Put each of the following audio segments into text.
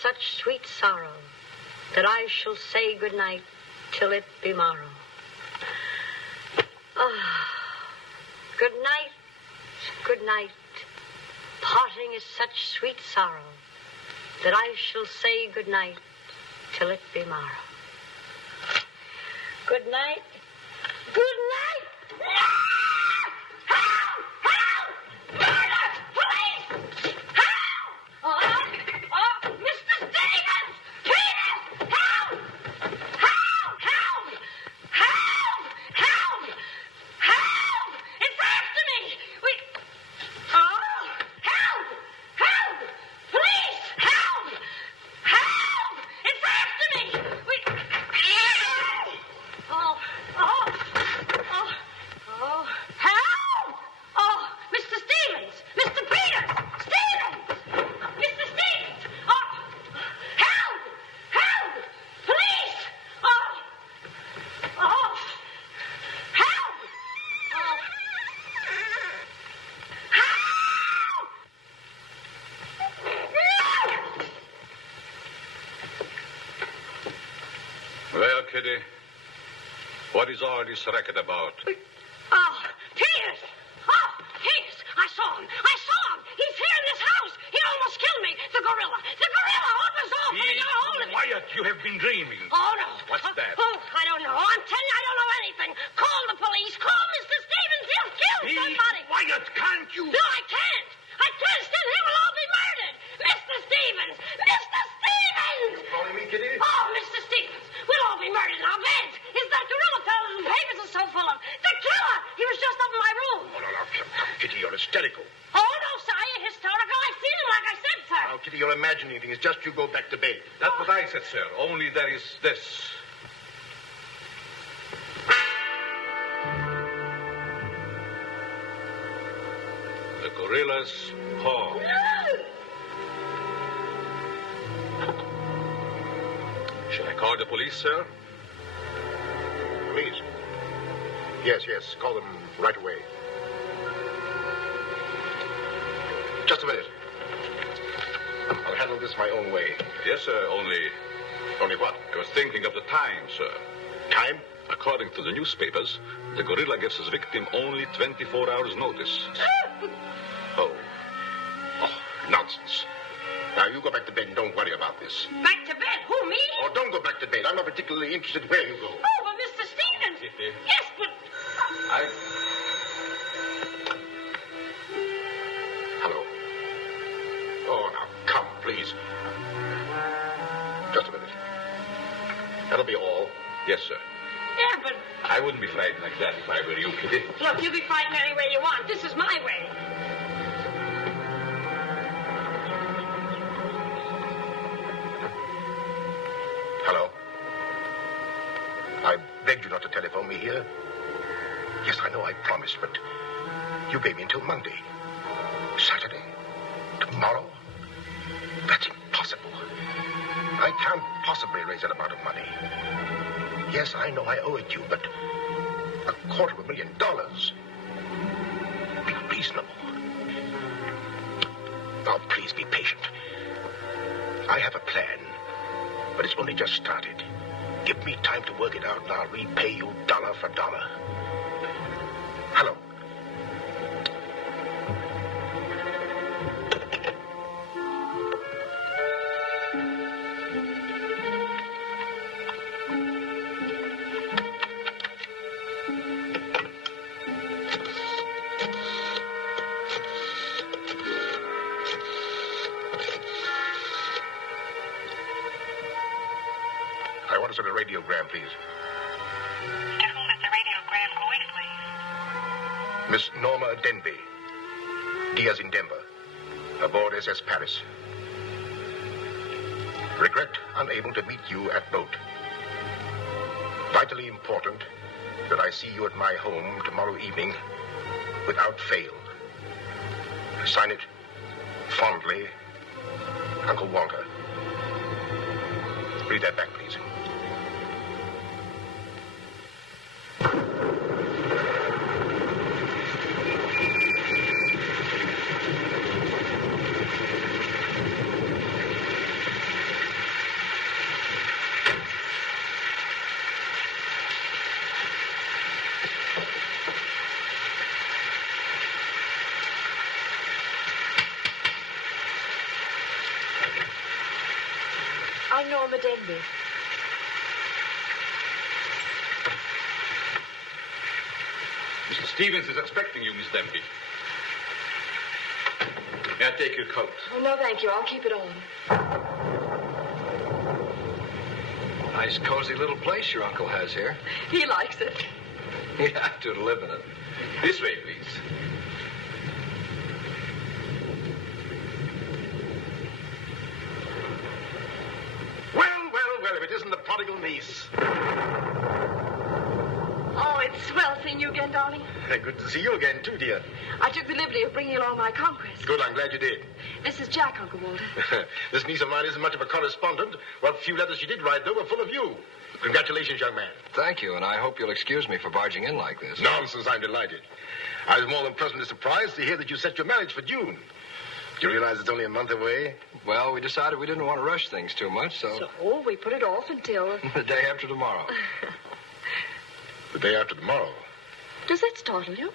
Such sweet sorrow that I shall say good night till it be morrow. Good night, good night. Parting is such sweet sorrow that I shall say good night till it be morrow. Good night. Good night. Well, Kitty, what is all this racket about? Peters! Peters! I saw him! He's here in this house! He almost killed me! The gorilla! What was off when he got a hold of me? Quiet! You have been dreaming. Oh, no. What's that? I don't know. I'm telling you, I don't know anything. Call the police. Call Mr. Stevens. He'll kill somebody. Quiet, can't you? No, I can't. Still, he will all be murdered. Mr. Stevens! Calling me, Kitty? Oh, Mr. Stevens, we'll all be murdered in our beds. It's that gorilla fellow whose papers are so full of. The killer! He was just up in my room. No, Kitty, you're hysterical. Oh, no, sir, you're historical. I've seen him, like I said, sir. Now, Kitty, you're imagining things. Just you go back to bed. That's what I said, sir. Only there is this. The gorilla's paw. Shall I call the police, sir? Police? Yes. Call them right away. Just a minute. I'll handle this my own way. Yes, sir, only... Only what? I was thinking of the time, sir. Time? According to the newspapers, the gorilla gives his victim only 24 hours' notice. Oh, nonsense. Now, you go back to bed and don't worry about this. Back to bed? Who, me? Oh, don't go back to bed. I'm not particularly interested where you go. Oh, but Mr. Stevens. Yes, but... Hello. Oh, now, come, please. Just a minute. That'll be all. Yes, sir. Yeah, but... I wouldn't be frightened like that if I were you, Kitty. Look, you be frightened any way you want. This is my way. Hello. I begged you not to telephone me here. Yes, I know I promised, but you gave me until Monday. Saturday? Tomorrow? That's impossible. I can't possibly raise that amount of money. Yes, I know I owe it you, but $250,000. Be reasonable. Now, please be patient. I have a plan, but it's only just started. Give me time to work it out, and I'll repay you dollar for dollar. Hello. I want to send a radiogram, please. To whom is the radiogram going, please? Miss Norma Denby. Diaz in Denver. Aboard SS Paris. Regret unable to meet you at boat. Bye. vitally important that I see you at my home tomorrow evening without fail. Sign it fondly, Uncle Walter. Read that back, please. I'm Norma Denby. Mr. Stevens is expecting you, Miss Denby. May I take your coat? Oh, no, thank you. I'll keep it on. Nice, cozy little place your uncle has here. He likes it. You have to live in it. This way, please. Well, if it isn't the prodigal niece. Oh, it's swell seeing you again, darling. Good to see you again, too, dear. I took the liberty of bringing along my conquest. Good, I'm glad you did. This is Jack, Uncle Walter. This niece of mine isn't much of a correspondent. What few letters she did write, though, were full of you. Congratulations, young man. Thank you, and I hope you'll excuse me for barging in like this. Nonsense, I'm delighted. I was more than pleasantly surprised to hear that you set your marriage for June. Do you realize it's only a month away? Well, we decided we didn't want to rush things too much, so We put it off until... the day after tomorrow. The day after tomorrow. Does that startle you?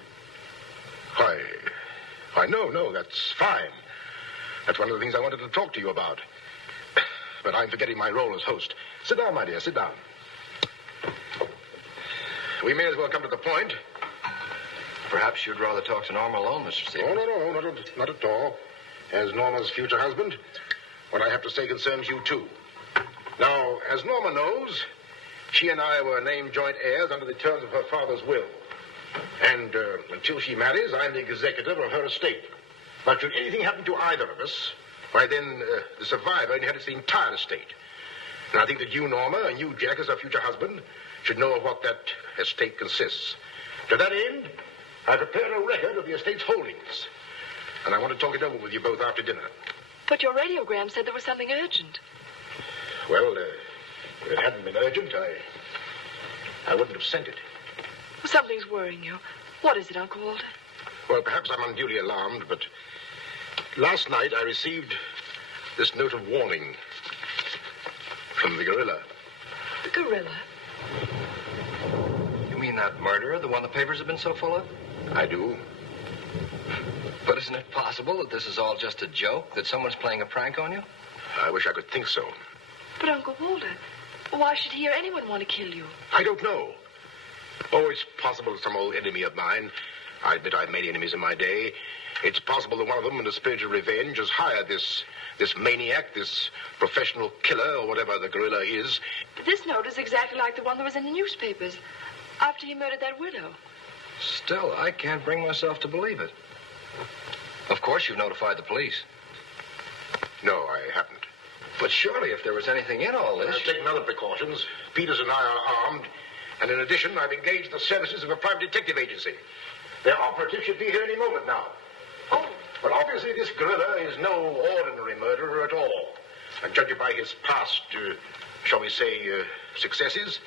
Why, no, that's fine. That's one of the things I wanted to talk to you about. But I'm forgetting my role as host. Sit down, my dear, sit down. We may as well come to the point. Perhaps you'd rather talk to Norma alone, Mr. Stevens. No, not at all. As Norma's future husband, what I have to say concerns you, too. Now, as Norma knows, she and I were named joint heirs under the terms of her father's will. And until she marries, I'm the executor of her estate. But should anything happen to either of us, why then the survivor inherits the entire estate. And I think that you, Norma, and you, Jack, as her future husband, should know of what that estate consists. To that end, I prepared a record of the estate's holdings. And I want to talk it over with you both after dinner. But your radiogram said there was something urgent. Well, if it hadn't been urgent, I wouldn't have sent it. Something's worrying you. What is it, Uncle Walter? Well, perhaps I'm unduly alarmed, but last night I received this note of warning from the gorilla. The gorilla? You mean that murderer, the one the papers have been so full of? I do. But isn't it possible that this is all just a joke, that someone's playing a prank on you? I wish I could think so. But, Uncle Walter, why should he or anyone want to kill you? I don't know. Oh, it's possible that some old enemy of mine, I admit I've many enemies in my day, it's possible that one of them, in a spirit of revenge, has hired this maniac, this professional killer, or whatever the gorilla is. This note is exactly like the one that was in the newspapers after he murdered that widow. Still, I can't bring myself to believe it. Of course, you've notified the police. No, I haven't. But surely, if there was anything in all this... I've taken other precautions. Peters and I are armed. And in addition, I've engaged the services of a private detective agency. Their operative should be here any moment now. Oh. But obviously, this gorilla is no ordinary murderer at all. And judging by his past, shall we say, successes,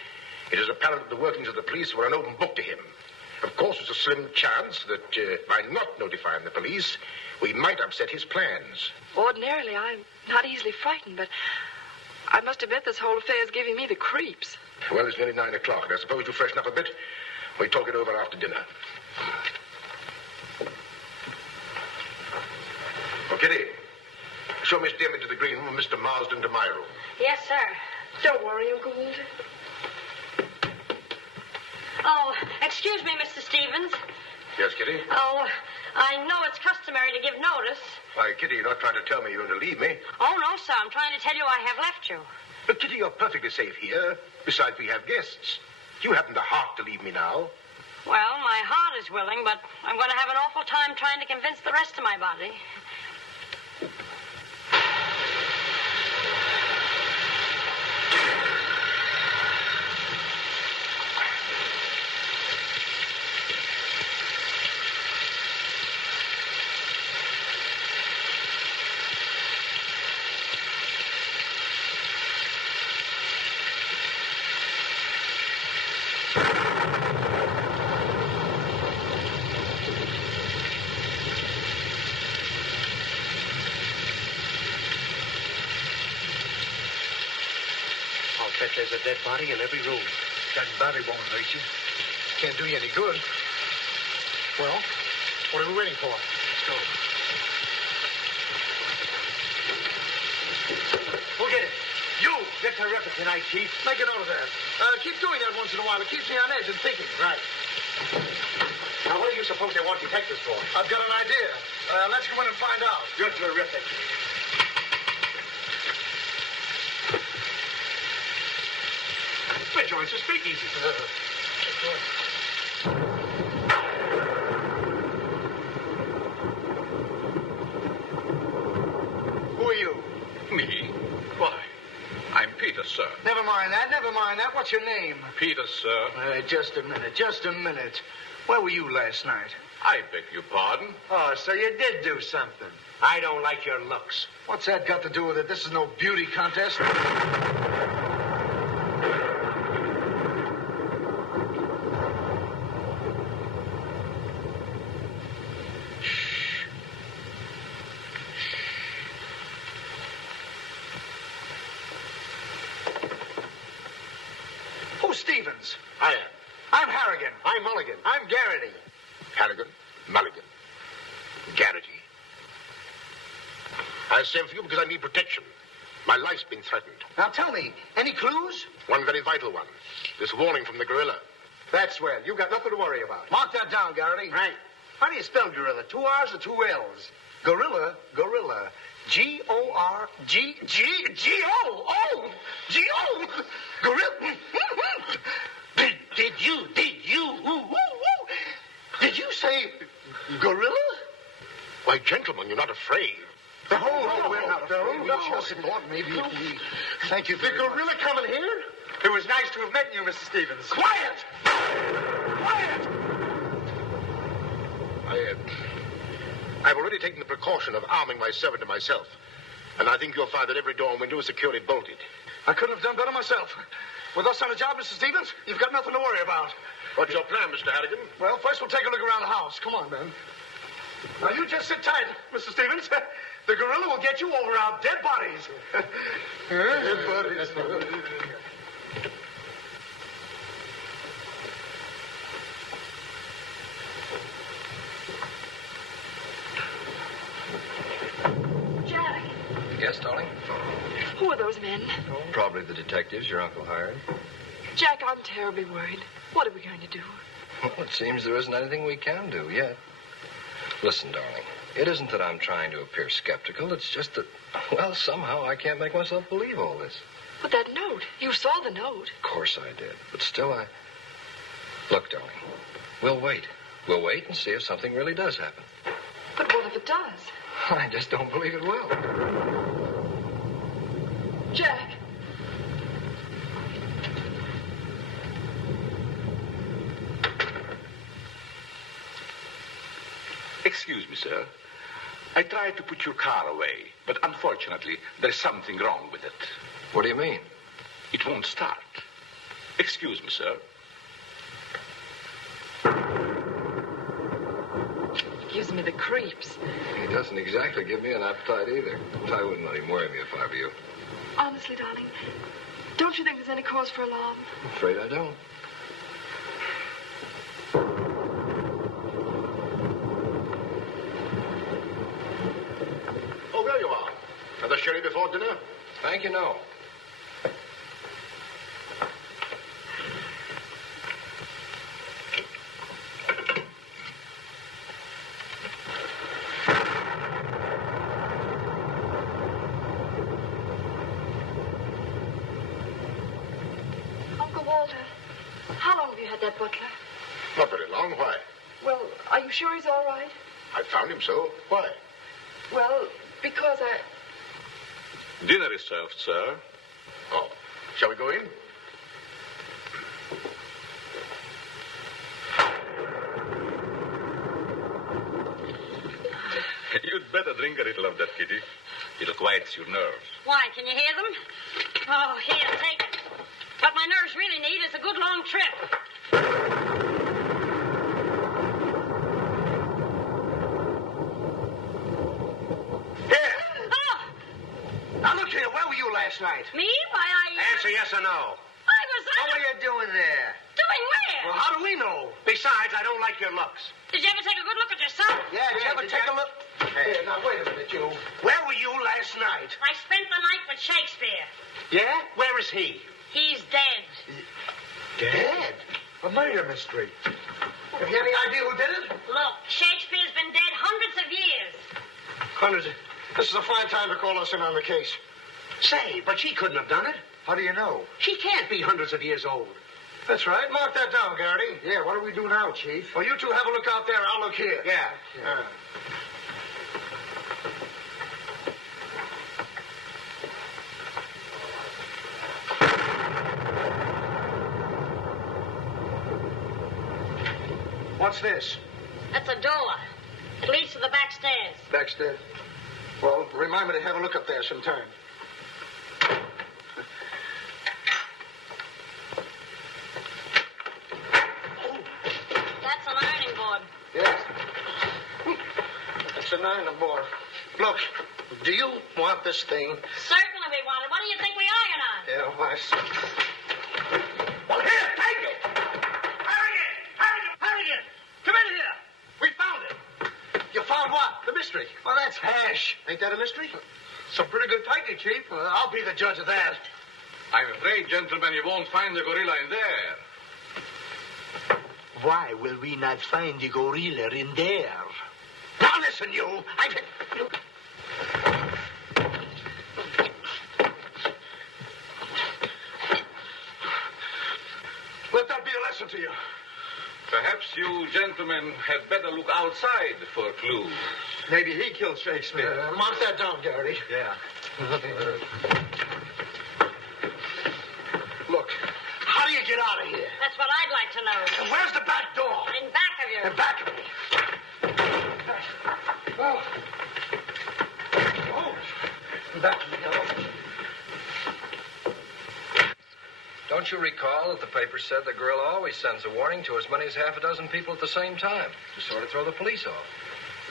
it is apparent that the workings of the police were an open book to him. Of course, there's a slim chance that by not notifying the police, we might upset his plans. Ordinarily, I'm not easily frightened, but I must admit this whole affair is giving me the creeps. Well, it's nearly 9 o'clock, and I suppose you freshen up a bit. We talk it over after dinner. Oh, Kitty, show Miss Denby to the green room and Mr. Marsden to my room. Yes, sir. Don't worry, Uncle Walter. Oh, excuse me, Mr. Stevens. Yes, Kitty? Oh, I know it's customary to give notice. Why, Kitty, you're not trying to tell me you're going to leave me. Oh, no, sir. I'm trying to tell you I have left you. But, Kitty, you're perfectly safe here. Besides, we have guests. You haven't the heart to leave me now. Well, my heart is willing, but I'm going to have an awful time trying to convince the rest of my body. I'll bet there's a dead body in every room. That body won't hurt you. Can't do you any good. Well, what are we waiting for? Let's go. Who did it? You! You're terrific tonight, Chief. Make a note of that. Keep doing that once in a while. It keeps me on edge and thinking. Right. Now, what do you suppose they want detectives for? I've got an idea. Let's go in and find out. You're terrific. Hey, Joyce, speak easy. Who are you? Me? Why? I'm Peter, sir. Never mind that. What's your name? Peter, sir. Just a minute. Where were you last night? I beg your pardon. Oh, so you did do something. I don't like your looks. What's that got to do with it? This is no beauty contest. Who's Stevens? I am. I'm Harrigan. I'm Mulligan. I'm Garrity. Harrigan, Mulligan, Garrity. I sent for you because I need protection. My life's been threatened. Now tell me, any clues? One very vital one. This warning from the gorilla. That's swell. You've got nothing to worry about. Mark that down, Garrity. Right. How do you spell gorilla? 2 R's or 2 L's? Gorilla. G-O-R-G-G-G-O. G-O. Gorilla. Did you say gorilla? Why, gentlemen, you're not afraid. We're not afraid. We just thought maybe if we... Thank you The very much. gorilla coming here? It was nice to have met you, Mr. Stevens. Quiet! I've already taken the precaution of arming my servant and myself. And I think you'll find that every door and window is securely bolted. I couldn't have done better myself. With us on the job, Mr. Stevens, you've got nothing to worry about. What's your plan, Mr. Harrigan? Well, first we'll take a look around the house. Come on, man. Now, you just sit tight, Mr. Stevens. The gorilla will get you over our dead bodies. Dead bodies. Jack, Yes, darling? who are those men? Probably the detectives your uncle hired. Jack, I'm terribly worried. What are we going to do? Well, it seems there isn't anything we can do yet. Listen, darling, it isn't that I'm trying to appear skeptical. It's just that, well, somehow I can't make myself believe all this. But that note, you saw the note. Of course I did. But still, Look, darling, we'll wait. We'll wait and see if something really does happen. But what if it does? I just don't believe it will. Jack. Excuse me, sir. I tried to put your car away, but unfortunately, there's something wrong with it. What do you mean? It won't start. Excuse me, sir. Gives me the creeps. He doesn't exactly give me an appetite either. I wouldn't let him worry me if I were you. Honestly, darling, don't you think there's any cause for alarm? I'm afraid I don't. Oh, there you are. Another sherry before dinner? Thank you, no. Uncle Walter, how long have you had that butler? Not very long. Why? Well, are you sure he's all right? I found him so. Why? Well, because I... Dinner is served, sir. Oh, shall we go in? You'd better drink a little of that, Kitty. It'll quiet your nerves. Why, can you hear them? Oh, here, take it. What my nerves really need is a good long trip. know? What were you doing there? Doing where? Well, how do we know? Besides, I don't like your looks. Did you ever take a good look at yourself? Yeah, did you ever take a look? Hey, now, wait a minute, you. Where were you last night? I spent the night with Shakespeare. Yeah? Where is he? He's dead. Dead? A murder mystery. Have you any idea who did it? Look, Shakespeare's been dead hundreds of years. Hundreds. This is a fine time to call us in on the case. Say, but she couldn't have done it. How do you know? She can't be hundreds of years old. That's right. Mark that down, Garrity. Yeah, what do we do now, Chief? Well, you two have a look out there. I'll look here. Yeah. What's this? That's a door. It leads to the back stairs. Backstairs. Well, remind me to have a look up there sometime. That's an ironing board. Yes. That's an iron board. Look, do you want this thing? Certainly we want it. What do you think we iron on? Yeah, well, I see. Well, here, take it! Harrigan! Come in here! We found it. You found what? The mystery. Well, that's hash. Ain't that a mystery? Some pretty good piping, Chief. Well, I'll be the judge of that. I'm afraid, gentlemen, you won't find the gorilla in there. Why will we not find the gorilla in there? Now listen, you. Let that be a lesson to you. Perhaps you gentlemen had better look outside for clues. Maybe he killed Shakespeare. Mark that down, Garrity. Yeah. Look, how do you get out of here? That's what I'd like to know. And where's the back door? In back of you. In back of me. Oh. In back of me, now. Don't you recall that the paper said the gorilla always sends a warning to as many as half a dozen people at the same time to sort of throw the police off?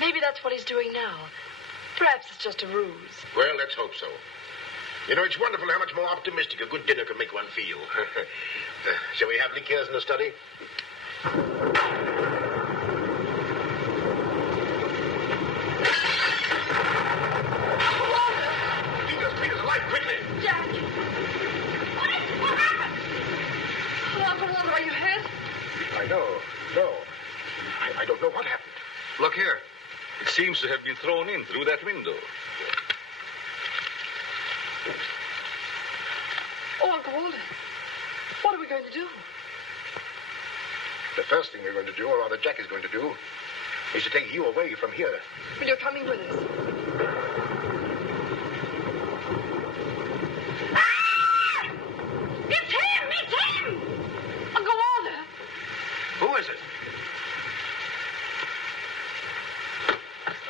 Maybe that's what he's doing now. Perhaps it's just a ruse. Well, let's hope so. You know, it's wonderful how much more optimistic a good dinner can make one feel. Shall we have liqueurs in the study? Peter's alive, quickly! Jack! What happened? Oh, Uncle Walter, are you hurt? I know. No. I don't know what happened. Look here. It seems to have been thrown in through that window. Oh, Uncle Walter, what are we going to do? The first thing we're going to do, or rather Jack is going to do, is to take you away from here. Well, you're coming with us. Ah! It's him! It's him! Uncle Walter! Who is it?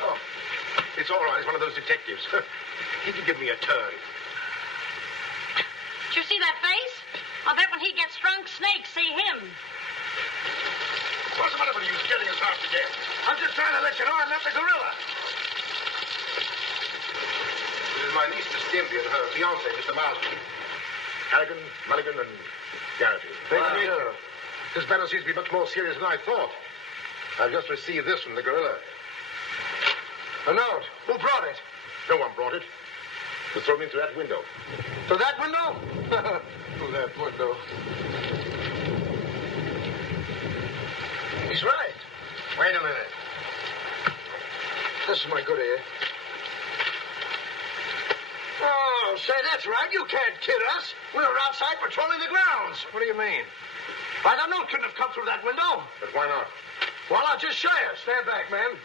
Oh, it's all right. It's one of those detectives. He can give me a turn. Did you see that face? I'll bet when he gets drunk, snakes see him. What's the matter with you scaring us half to death? I'm just trying to let you know I'm not the gorilla. This is my niece, Miss Stimpy, and her fiancé, Mr. Marsden. Harrigan, Mulligan, and Garrity. Thank you. This matter seems to be much more serious than I thought. I've just received this from the gorilla. A note. Who brought it? No one brought it. It was thrown in through that window. To that window? Through that window. He's right. Wait a minute. This is my good ear. Oh, say, that's right. You can't kid us. We were outside patrolling the grounds. What do you mean? Why, the note couldn't have come through that window. But why not? Well, I'll just show you. Stand back, man.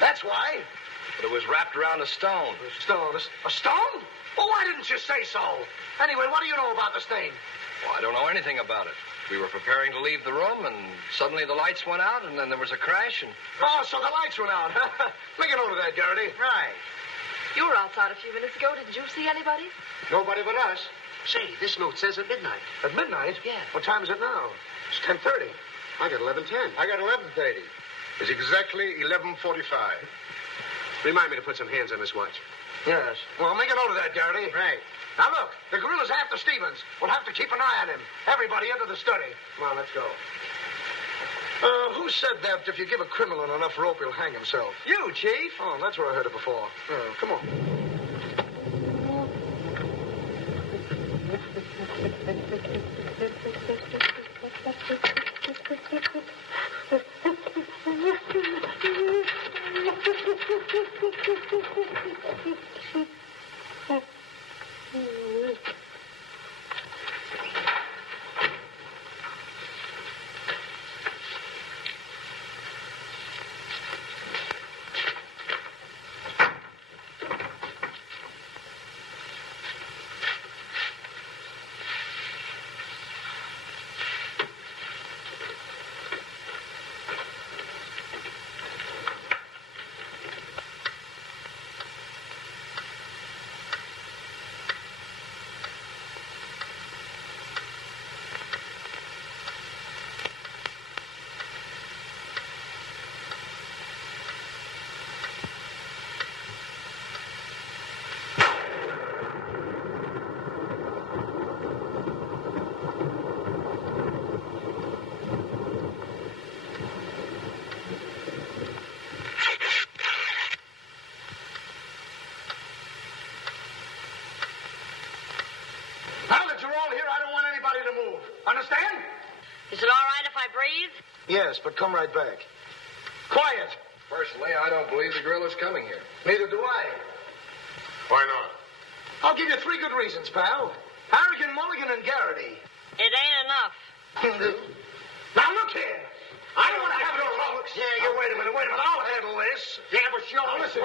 That's why. But it was wrapped around a stone. A stone? A stone? Well, why didn't you say so? Anyway, what do you know about this thing? Well, I don't know anything about it. We were preparing to leave the room, and suddenly the lights went out, and then there was a crash, and... Oh, so the lights went out. Make a note of that, Garrity. Right. You were outside a few minutes ago. Didn't you see anybody? Nobody but us. Say, this note says at midnight. At midnight? Yeah. What time is it now? It's 10:30. I got 11:10. I got 11:30. It's exactly 11:45. Remind me to put some hands on this watch. Yes. Well, make a note of that, Garrity. Right. Now, look, the gorilla's after Stevens. We'll have to keep an eye on him. Everybody into the study. Come on, let's go. Who said that if you give a criminal enough rope, he'll hang himself? You, Chief. Oh, that's where I heard it before. Come on. Understand? Is it all right if I breathe? Yes, but come right back. Quiet! Personally, I don't believe the gorilla's coming here. Neither do I. Why not? I'll give you 3 good reasons, pal. Harrigan, Mulligan, and Garrity. It ain't enough. Now, look here. I don't want to have no trouble. Yeah, you wait a minute. I'll handle this. Yeah, but sure. Now, listen,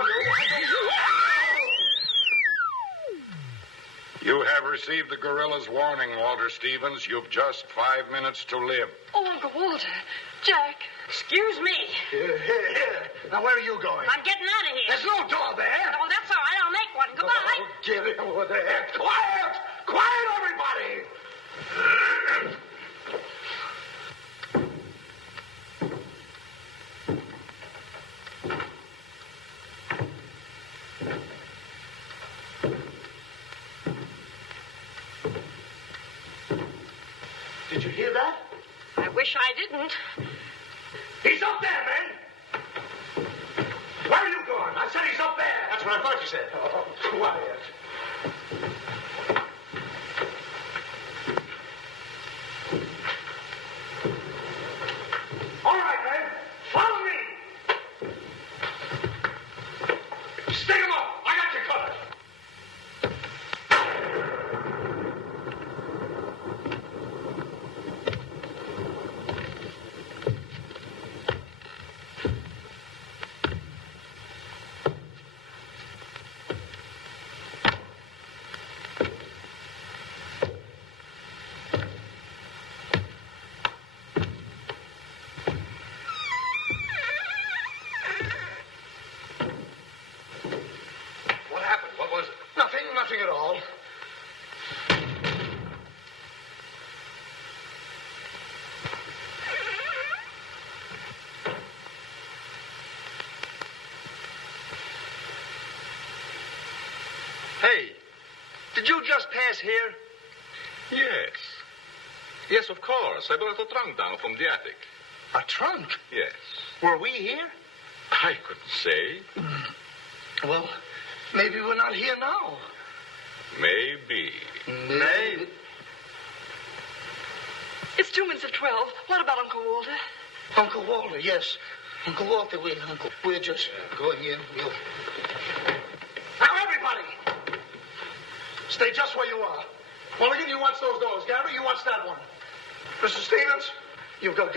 You have received the gorilla's warning, Walter Stevens. You've just 5 minutes to live. Oh, Uncle Walter. Jack. Excuse me. Here. Now, where are you going? I'm getting out of here. There's no door there. Oh, that's all right. I'll make one. Goodbye. Oh, get it over there. Quiet! Quiet, everybody! Did you hear that? I wish I didn't. He's up there, man! Where are you going? I said he's up there. That's what I thought you said. Oh, quiet. All right, man. Follow me. Stick him up. I got you covered. Nothing at all. Hey, did you just pass here? Yes. Yes, of course. I brought a trunk down from the attic. A trunk? Yes. Were we here? I couldn't say. Well, maybe we're not here now. Maybe. Maybe. It's 2 minutes of 12. What about Uncle Walter? Uncle Walter, yes. Uncle Walter, we're just going in. Now, everybody! Stay just where you are. Mulligan, you watch those doors. Gary, you watch that one. Mr. Stevens, you've got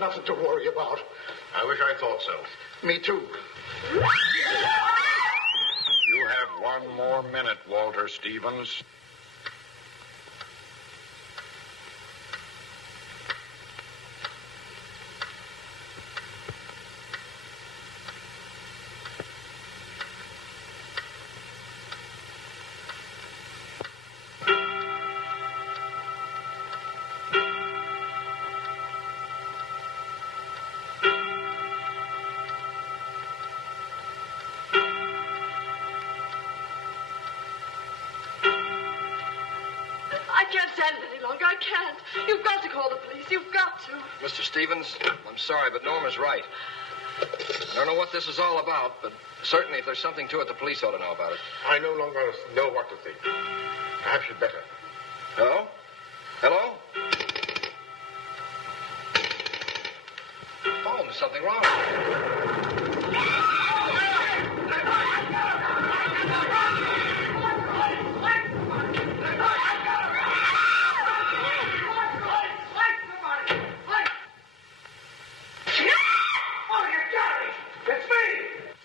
nothing to worry about. I wish I thought so. Me too. You have 1 more minute, Walter Stevens. You've got to call the police. You've got to. Mr. Stevens, I'm sorry, but Norma's right. I don't know what this is all about, but certainly if there's something to it, the police ought to know about it. I no longer know what to think. Perhaps you'd better. Hello? Hello? Oh, there's something wrong.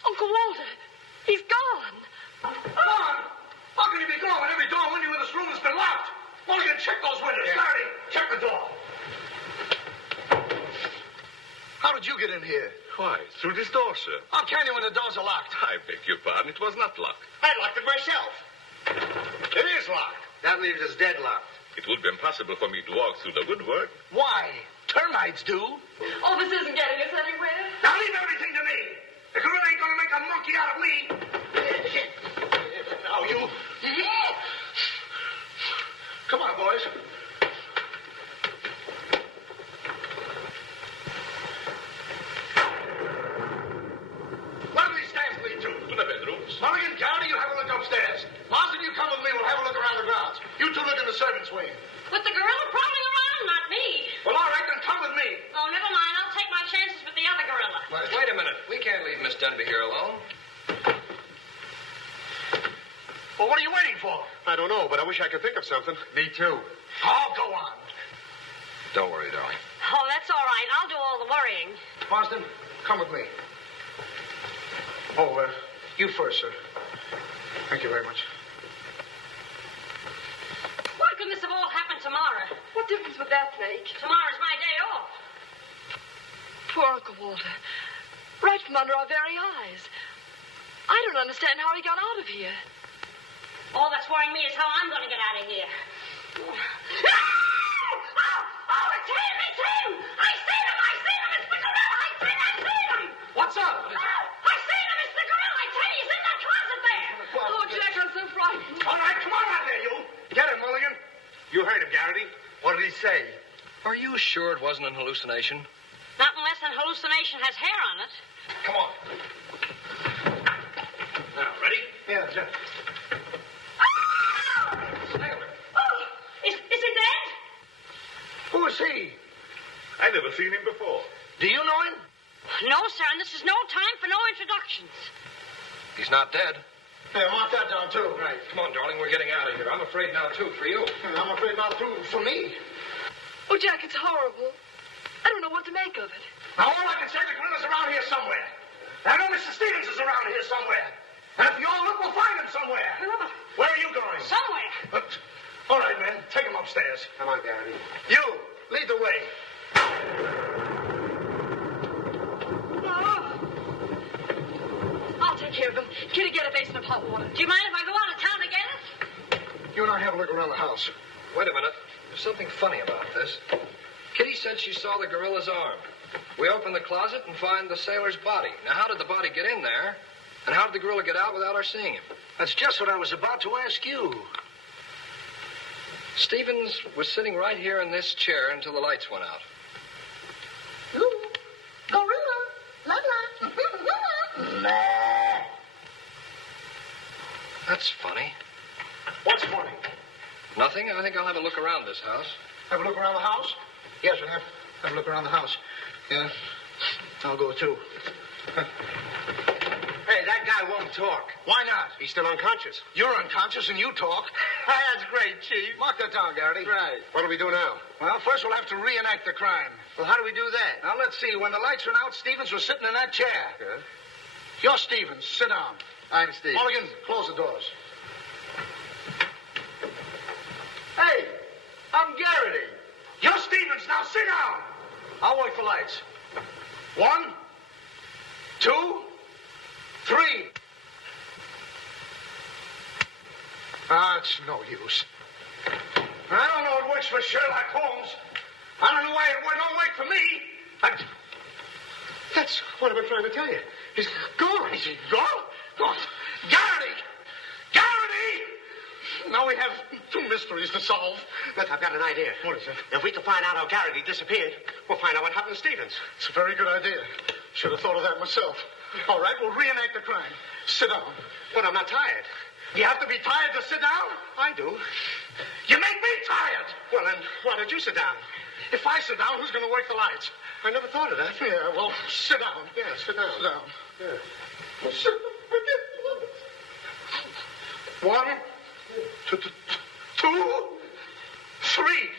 Uncle Walter, he's gone. Gone? How can he be gone when every door and window in this room has been locked? Mulligan, check those windows. Garrity, check the door. How did you get in here? Why, through this door, sir. How can you when the doors are locked? I beg your pardon, it was not locked. I locked it myself. It is locked. That leaves us deadlocked. It would be impossible for me to walk through the woodwork. Why? Termites do. Oh, this isn't getting us anywhere. Now leave everything to me. The gorilla ain't gonna make a monkey out of me. Now you. Come on, boys. Where do these stairs lead to? To the bedrooms. Mulligan, Garrity, you have a look upstairs. Marsden, you come with me. We'll have a look around the grounds. You two look in the servants' wing. With the gorilla prowling around, not me. Well, all right, then come with me. Oh, never mind. I'll take my chances with the other gorilla. Wait a minute. We can't leave Miss Denby here alone. Well, what are you waiting for? I don't know, but I wish I could think of something. Me too. Oh, go on. Don't worry, darling. Oh, that's all right. I'll do all the worrying. Marsden, come with me. Oh, you first, sir. Thank you very much. Why couldn't this have all happened tomorrow? What difference would that make? Tomorrow's my day off. Poor Uncle Walter. Right from under our very eyes. I don't understand how he got out of here. All that's worrying me is how I'm going to get out of here. Oh, it's him! It's him! I seen him! It's the gorilla! I seen him! What's up? Oh, I seen him! It's the gorilla! I tell you, he's in that closet there! Oh, Jack, I'm so frightened. All right, come on out there, you. Get him, Mulligan. You heard him, Garrity. What did he say? Are you sure it wasn't an hallucination? Not unless an hallucination has hair on it. Come on. Now, ready? Yeah, sir. Oh, is he dead? Who is he? I never seen him before. Do you know him? No, sir, and this is no time for no introductions. He's not dead. Yeah, mark that down, too. Right. Come on, darling. We're getting out of here. I'm afraid now, too, for you. I'm afraid not, too, for me. Oh, Jack, it's horrible. I don't know what to make of it. Now, all I can say, the gorilla's around here somewhere. I know Mr. Stevens is around here somewhere. And if you all look, we'll find him somewhere. Where are you going? Somewhere. All right, men. Take him upstairs. Come on, Garrity. You, lead the way. I'll take care of him. Kitty, get a basin of hot water. Do you mind if I go out of town to get it? You and I have a look around the house. Wait a minute. There's something funny about this. Kitty said she saw the gorilla's arm. We open the closet and find the sailor's body. Now, how did the body get in there? And how did the gorilla get out without our seeing him? That's just what I was about to ask you. Stevens was sitting right here in this chair until the lights went out. Ooh, gorilla. La la. That's funny. What's funny? Nothing. I think I'll have a look around this house. Have a look around the house? Yes, we'll have a look around the house. Yeah. I'll go, too. Hey, that guy won't talk. Why not? He's still unconscious. You're unconscious and you talk. That's great, Chief. Mark that down, Garrity. Right. What do we do now? Well, first we'll have to reenact the crime. Well, how do we do that? Now, let's see. When the lights went out, Stevens was sitting in that chair. Yeah? You're Stevens. Sit down. I'm Steve. Mulligan, close the doors. Hey, I'm Garrity. You're Stevens. Now, sit down. I'll wait for lights. 1, 2, 3. It's no use. I don't know it works for Sherlock Holmes. I don't know why it don't work for me. That's what I've been trying to tell you. He's gone. Is he gone? Gone. Garrity! Garrity! Now we have two mysteries to solve. Look, I've got an idea. What is it? If we can find out how Garrity disappeared, we'll find out what happened to Stevens. It's a very good idea. Should have thought of that myself. All right, we'll reenact the crime. Sit down. But I'm not tired. You have to be tired to sit down? I do. You make me tired. Well, then, why don't you sit down? If I sit down, who's going to work the lights? I never thought of that. Yeah, well, sit down. Yeah, sit down. Sit down. Yeah. Well, sit down. One, two, three.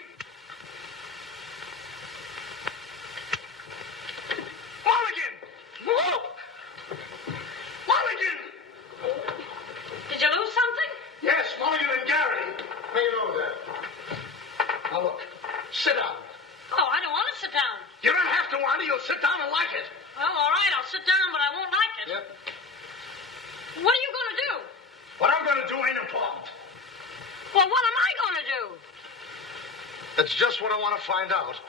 Mulligan! Whoa! Mulligan! Did you lose something? Yes, Mulligan and Garrity. How you know that? Now look, sit down. Oh, I don't want to sit down. You don't have to want it. You'll sit down and like it. Well, all right, I'll sit down, but I won't like it. Yep. What are you going to do? What I'm going to do ain't important. Well, what am I going to do? That's just what I want to find out.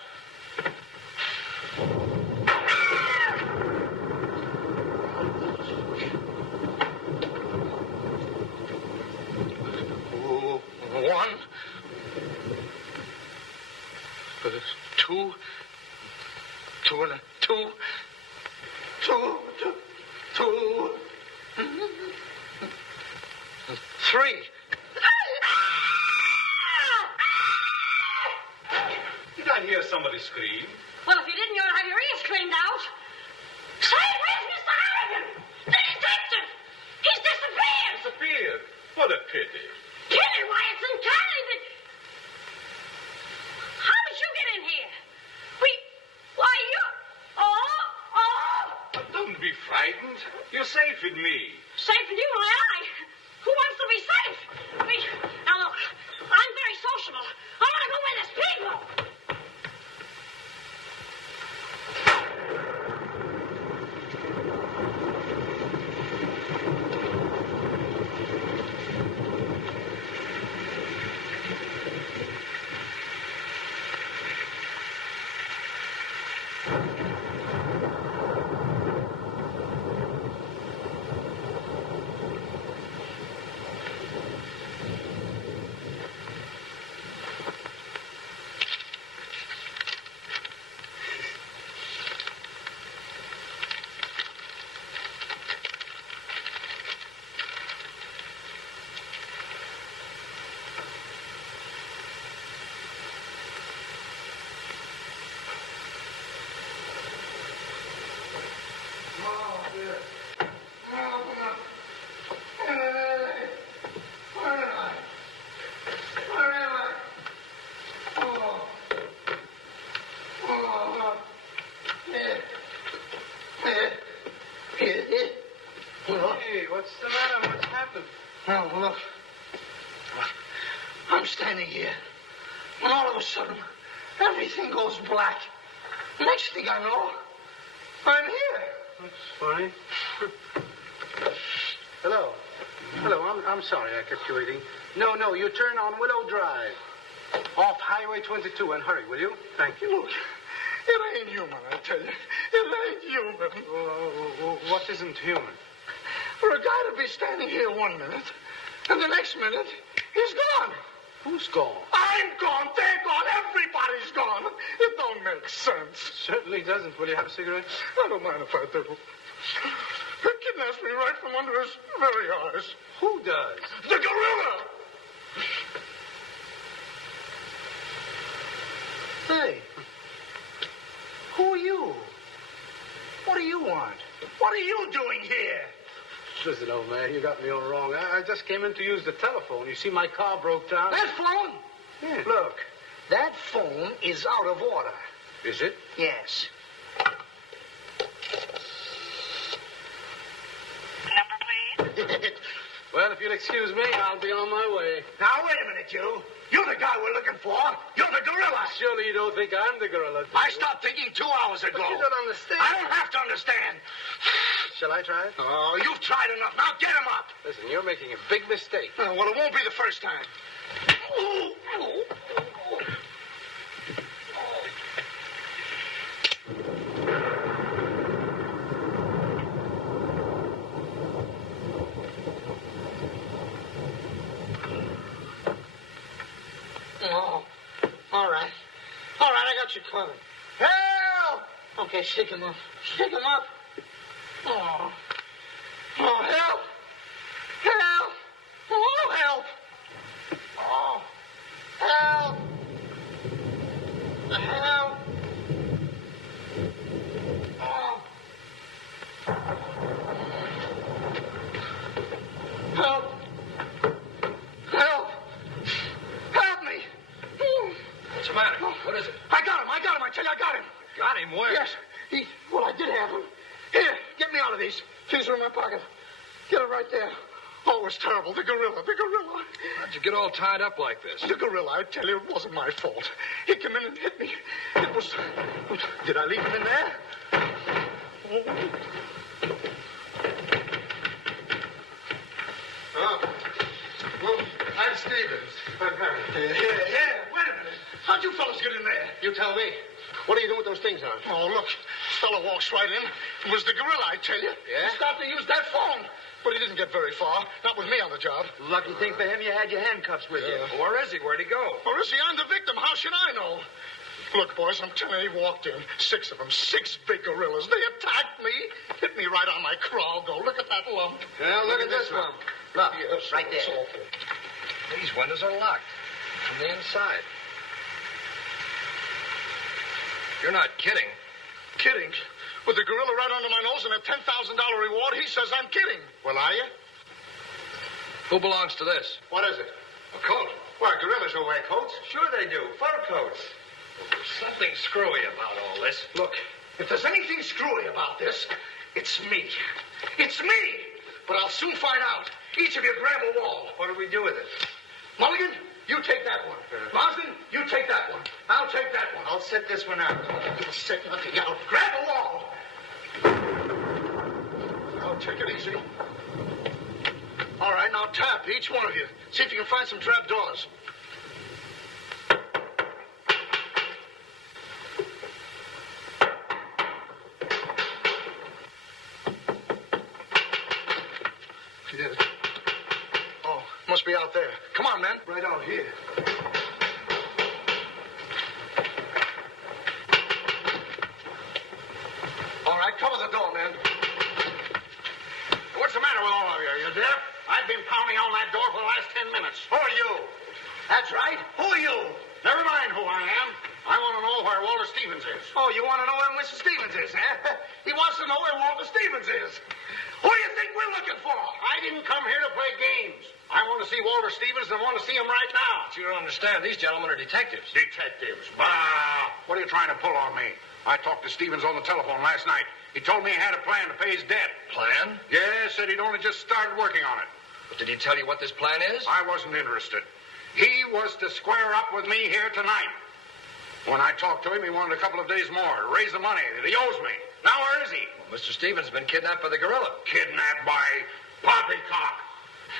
One. Two. Two and a two. Two. Three. Did I hear somebody scream? Well, if you didn't, you'll have your ears cleaned out. Say, where's Mr. Harrigan? The detective! He's disappeared! Disappeared? What a pity. Pity? Why, it's uncanny that... How did you get in here? Why, you... Oh! But don't be frightened. You're safe with me. Safe in you, my eye. Who wants to be safe? Now, look, I'm very sociable. I want to go where there's people. Hey, what's the matter? What's happened? Oh, look. I'm standing here. And all of a sudden, everything goes black. Next thing I know, I'm here. That's funny. Hello. Hello, I'm sorry I kept you waiting. No, you turn on Willow Drive. Off Highway 22 and hurry, will you? Thank you. Look, it ain't human, I tell you. It ain't human. What isn't human? For a guy to be standing here 1 minute, and the next minute, he's gone. Who's gone? I'm gone. They're gone. Everybody's gone. It don't make sense. Certainly doesn't. Will you have a cigarette? I don't mind if I do. He kidnaps me right from under his very eyes. Who does? The gorilla! Hey. Who are you? What do you want? What are you doing here? Listen, old man, you got me all wrong. I just came in to use the telephone. You see, my car broke down. That phone? Yeah. Look, that phone is out of order. Is it? Yes. Number, please. Well, if you'll excuse me, I'll be on my way. Now, wait a minute, you. You're the guy we're looking for. You're the gorilla. Surely you don't think I'm the gorilla, do I you? stopped thinking 2 hours ago. But you don't understand. I don't have to understand. Shall I try it? Oh, you've tried enough. Now get him up. Listen, you're making a big mistake. Well, it won't be the first time. got you coming. Help! Okay, shake him up. Shake him up. Oh, help! Help! Oh, help! Oh, help! Help! Oh. Help! Help! Help me! What's the matter? What is it? I got him! I tell you, I got him! Got him? Where? Yes. Well, I did have him. Here, get me out of these. Keys are in my pocket. Get it right there. Oh, it was terrible. The gorilla. How'd you get all tied up like this? The gorilla, I tell you, it wasn't my fault. He came in and hit me. It was... Did I leave him in there? Oh. Well, I'm Stevens. I'm Harry. Yeah, wait a minute. How'd you fellas get in there? You tell me. What are you doing with those things on? Oh, look. This fellow walks right in. It was the gorilla, I tell you. Yeah? He started to use that phone. But he didn't get very far. Not with me on the job. Lucky thing for him, you had your handcuffs with you. Where is he? Where'd he go? Or is he? I'm the victim. How should I know? Look, boys, I'm telling you, he walked in. 6 of them. 6 big gorillas. They attacked me. Hit me right on my crawl. Go, look at that lump. Now, look at this one. Look, Yes, right it's there. awful. These windows are locked from the inside. You're not kidding. Kidding? With the gorilla right under my nose and a $10,000 reward, he says I'm kidding. Well, are you? Who belongs to this? What is it? A coat. Why, gorillas don't wear coats. Sure they do. Fur coats. Something screwy about all this. Look, if there's anything screwy about this, it's me. It's me! But I'll soon find out. Each of you grab a wall. What do we do with it? Mulligan, you take that one. Marsden, you take that one. I'll take that one. I'll set this one out. You'll set nothing out. Grab a wall. I'll take it easy. All right, now tap, each one of you. See if you can find some trap doors. She did it. Oh, must be out there. Come on, man. Right out here. All right, cover the door, man. What's the matter with all of you? You deaf? I've been pounding on that door for the last 10 minutes. Who are you? That's right. Who are you? Never mind who I am. I want to know where Walter Stevens is. Oh, you want to know where Mr. Stevens is, huh? He wants to know where Walter Stevens is. Who do you think we're looking for? I didn't come here to play games. I want to see Walter Stevens and I want to see him right now. But you don't understand. These gentlemen are detectives. Detectives? Bah! What are you trying to pull on me? I talked to Stevens on the telephone last night. He told me he had a plan to pay his debt. Plan? Yeah, said he'd only just started working on it. But did he tell you what this plan is? I wasn't interested. He was to square up with me here tonight. When I talked to him, he wanted a couple of days more to raise the money that he owes me. Now, where is he? Well, Mr. Stevens has been kidnapped by the gorilla. Kidnapped by Poppycock.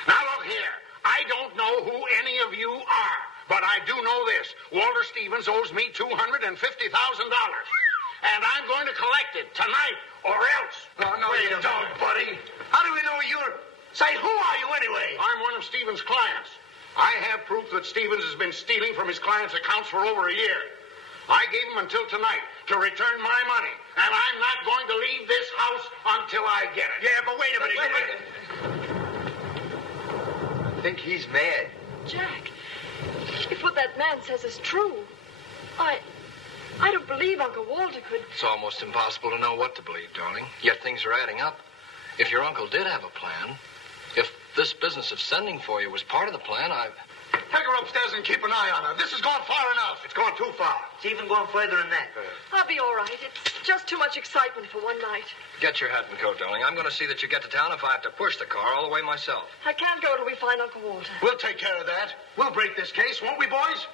Now, look here. I don't know who any of you are, but I do know this. Walter Stevens owes me $250,000. And I'm going to collect it tonight or else. Oh, no, Wait you a don't. minute, buddy. How do we know you're... Say, who are you anyway? I'm one of Stevens' clients. I have proof that Stevens has been stealing from his clients' accounts for over a year. I gave him until tonight to return my money, and I'm not going to leave this house until I get it. Yeah, but wait a minute. I think he's mad. Jack, if what that man says is true, I don't believe Uncle Walter could... It's almost impossible to know what to believe, darling. Yet things are adding up. If your uncle did have a plan, if this business of sending for you was part of the plan, Take her upstairs and keep an eye on her. This has gone far enough. It's gone too far. It's even gone further than that. I'll be all right. It's just too much excitement for one night. Get your hat and coat, darling. I'm going to see that you get to town if I have to push the car all the way myself. I can't go till we find Uncle Walter. We'll take care of that. We'll break this case, won't we, boys?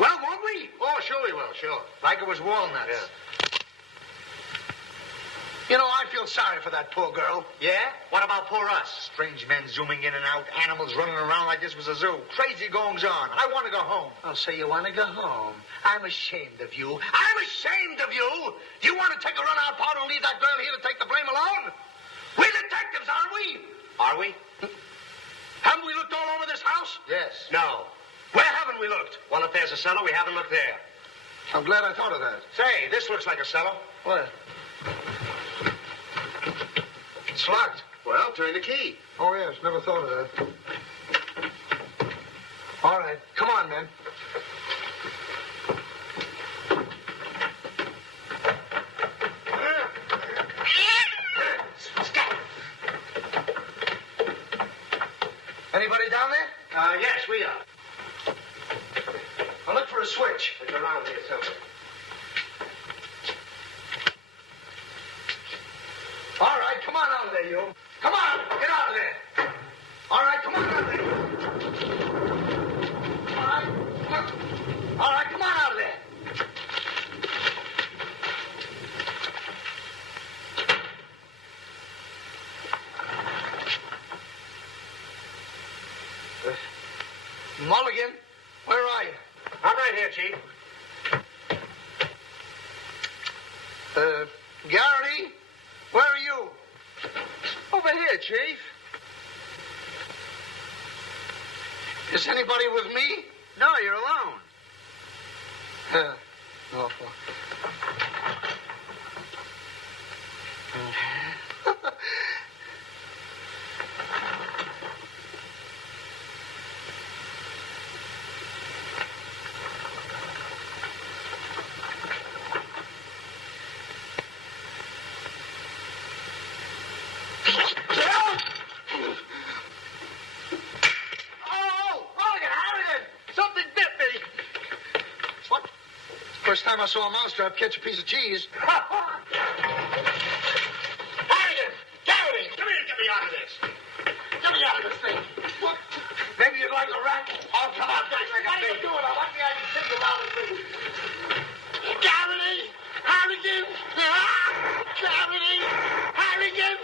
Well, won't we? Oh, sure we will, sure. Like it was walnuts. Yeah. You know, I feel sorry for that poor girl. Yeah? What about poor us? Strange men zooming in and out, animals running around like this was a zoo. Crazy goings on. I want to go home. I'll say you want to go home. I'm ashamed of you. I'm ashamed of you. Do you want to take a run-out powder and leave that girl here to take the blame alone? We're detectives, aren't we? Are we? Haven't we looked all over this house? Yes. No. Where haven't we looked? Well, if there's a cellar, we haven't looked there. I'm glad I thought of that. Say, this looks like a cellar. What? It's locked. Well, turn the key. Oh, yes. Never thought of that. All right. Come on, men. Anybody down there? Yes, we are. I'll look for a switch. It's around here somewhere. All right, come on out of there, you. Come on, get out of there. All right, come on out of there. All right, come on out of there. Mulligan, where are you? I'm right here, Chief. Garrity, where are you? Over here, Chief. Is anybody with me? No, you're alone. Awful. First time I saw a mousetrap catch a piece of cheese. Harrigan! Garrity! Come here and get me out of this. Get me out of this thing. What? Maybe you'd like a rat? Oh, come on, guys. What are you doing? I want the idea to think around this. Garrity! Harrigan! Garrity! Harrigan!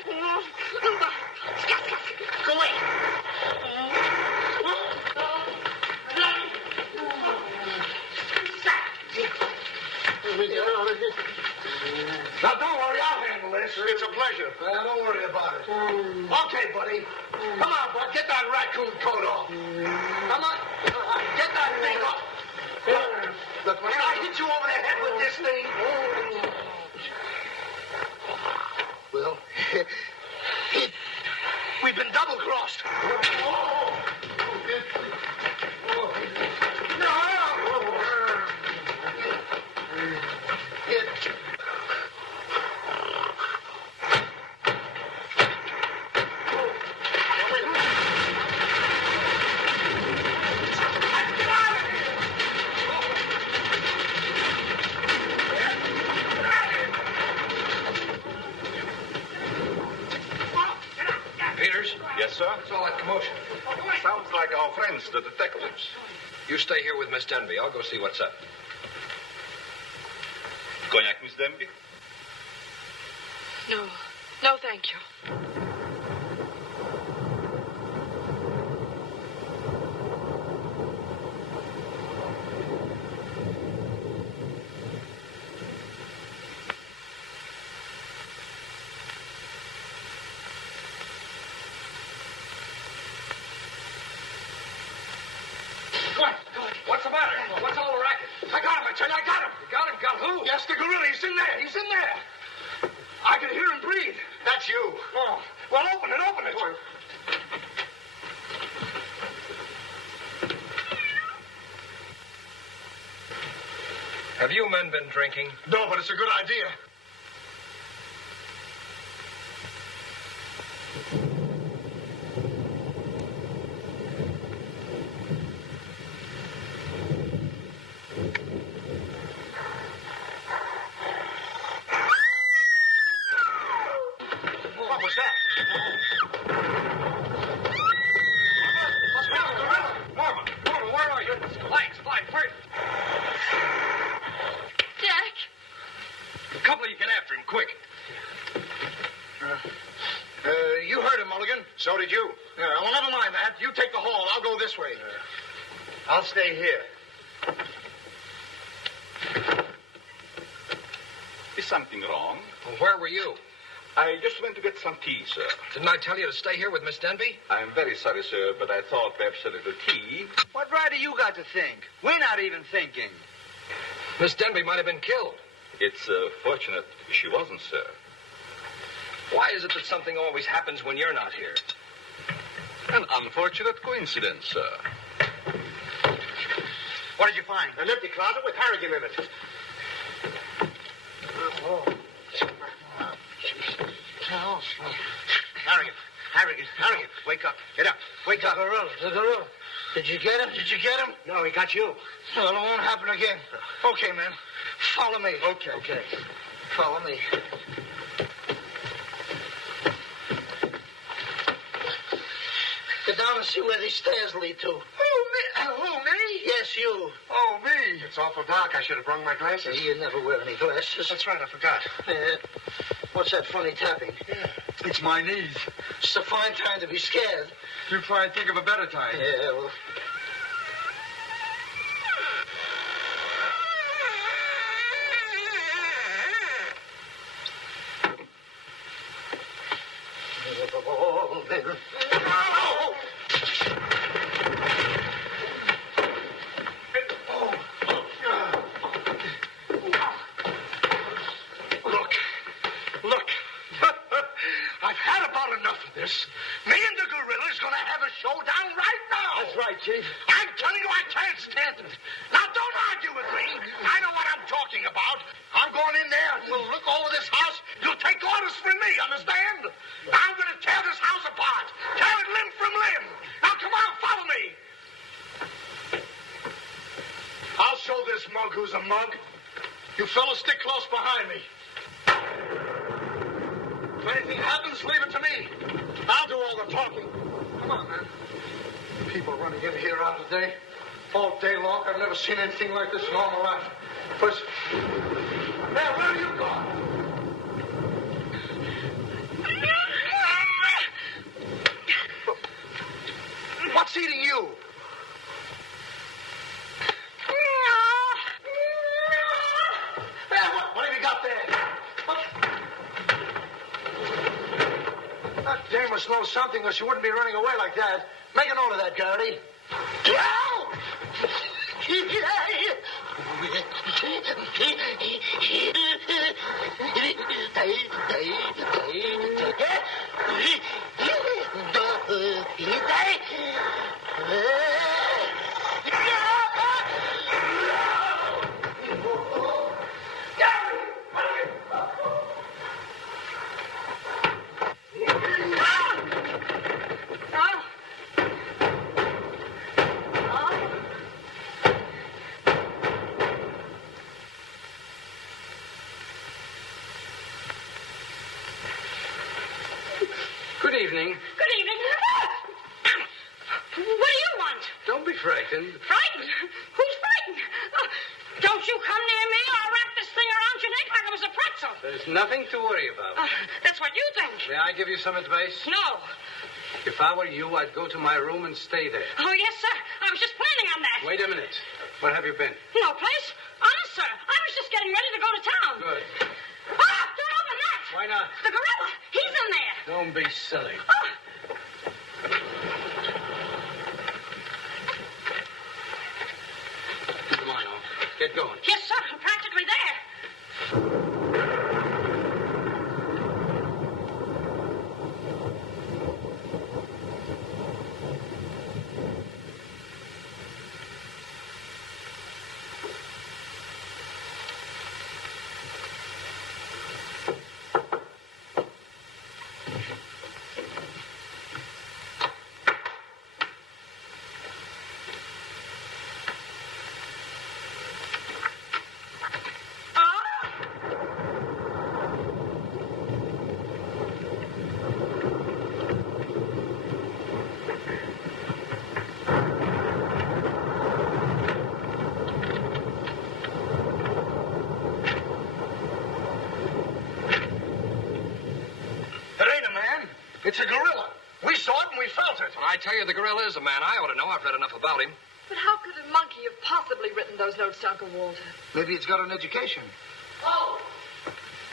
Go away. Now, don't worry, I'll handle this. It's a pleasure. Well, don't worry about it. Okay, buddy. Come on, bud. Get that raccoon coat off. Come on. Get that thing off. Look, when I hit you over the head with this thing... Well, we've been double-crossed. Yes, sir? What's all that commotion? Sounds like our friends, the detectives. You stay here with Miss Denby. I'll go see what's up. Cognac, Miss Denby? No. No, thank you. What's the matter? What's all the racket? I got him, I tell you, I got him. You got him? Got who? Yes, the gorilla. He's in there. He's in there. I can hear him breathe. That's you. Oh, well, open it, open it. Have you men been drinking? No, but it's a good idea. What was that? Norma, where are you? Flag first. Jack! A couple of you get after him, quick. You heard him, Mulligan. So did you. Yeah, well, never mind that. You take the hall. I'll go this way. I'll stay here. Is something wrong? Well, where were you? I just went to get some tea, sir. Didn't I tell you to stay here with Miss Denby? I'm very sorry, sir, but I thought perhaps a little tea. What right do you got to think? We're not even thinking. Miss Denby might have been killed. It's fortunate she wasn't, sir. Why is it that something always happens when you're not here? An unfortunate coincidence, sir. What did you find? An empty closet with Harrigan in it. Harrigan, wake up. Get up. Wake up. The gorilla. Did you get him? No, he got you. Well, it won't happen again. Okay, man. Follow me. Okay. Follow me. Get down and see where these stairs lead to. Who, me? Yes, you. Oh, me. It's awful dark. I should have brought my glasses. You never wear any glasses. That's right, I forgot. What's that funny tapping? It's my knees. It's a fine time to be scared. You try and think of a better time. Yeah, well... Look. I've had about enough of this. Me and the gorilla's gonna have a showdown right now. That's right, Chief. I'm telling you, I can't stand it. Now, don't argue with me. I know what I'm talking about. I'm going in there. We'll look over this house. You'll take orders from me, understand? I'm gonna tear this house apart. Tear it limb from limb. Now, come on, follow me. I'll show this mug who's a mug. You fellas stick close behind me. If anything happens, leave it to me. I'll do all the talking. Come on, man. People running in here all day. All day long. I've never seen anything like this in all my life. First... Now, where are you going? What's eating you? What have you got there? That dame must know something or she wouldn't be running away like that. Make a note of that, Garrity. Good evening. Good evening. What do you want? Don't be frightened. Frightened? Who's frightened? Don't you come near me or I'll wrap this thing around your neck like it was a pretzel. There's nothing to worry about. That's what you think. May I give you some advice? No. If I were you, I'd go to my room and stay there. Oh, yes, sir. I was just planning on that. Wait a minute. Where have you been? No place. Honest, sir. I was just getting ready to go to town. Good. Ah, don't open that. Why not? The gorilla. He's in there. Don't be silly. Come on, Al. Get going. Yes, sir. I'm practically there. It's a gorilla. We saw it and we felt it. When I tell you the gorilla is a man, I ought to know. I've read enough about him. But how could a monkey have possibly written those notes to Uncle Walter? Maybe it's got an education. Oh!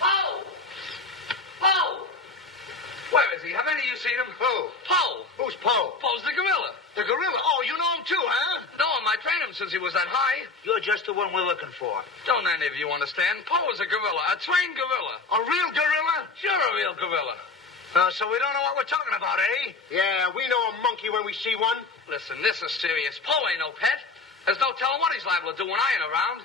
Oh! Oh! Where is he? Have any of you seen him? Who? Poe. Who's Poe? Poe's the gorilla. The gorilla? Oh, you know him too, huh? No, I trained him since he was that high. You're just the one we're looking for. Don't any of you understand? Poe is a gorilla, a trained gorilla. A real gorilla? Sure, a real gorilla. So we don't know what we're talking about, eh? Yeah, we know a monkey when we see one. Listen, this is serious. Poe ain't no pet. There's no telling what he's liable to do when I ain't around.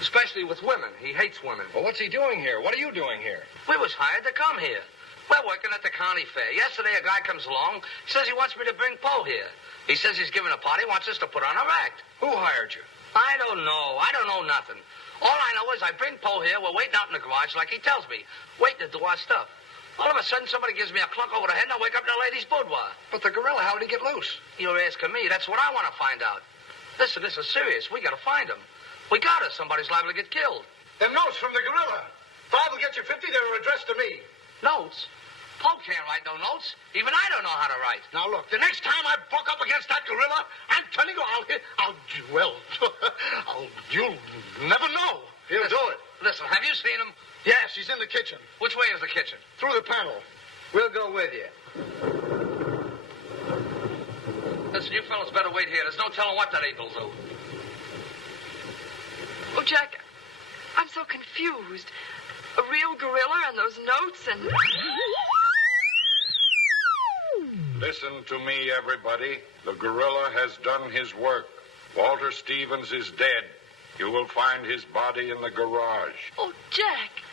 Especially with women. He hates women. Well, what's he doing here? What are you doing here? We was hired to come here. We're working at the county fair. Yesterday, a guy comes along, says he wants me to bring Poe here. He says he's giving a party, wants us to put on our act. Who hired you? I don't know. I don't know nothing. All I know is I bring Poe here, we're waiting out in the garage like he tells me, waiting to do our stuff. All of a sudden, somebody gives me a clunk over the head and I wake up in a lady's boudoir. But the gorilla, how did he get loose? You're asking me. That's what I want to find out. Listen, this is serious. We got to find him. We got to. Somebody's liable to get killed. Them notes from the gorilla. If I will get you 50, they were addressed to me. Notes? Poe can't write no notes. Even I don't know how to write. Now, look, the next time I buck up against that gorilla, I'm telling you, you'll never know. He'll do it. Listen, have you seen him? Yes, he's in the kitchen. Which way is the kitchen? Through the panel. We'll go with you. Listen, you fellas better wait here. There's no telling what that ape will do. Oh, Jack, I'm so confused. A real gorilla and those notes and... Listen to me, everybody. The gorilla has done his work. Walter Stevens is dead. You will find his body in the garage. Oh, Jack.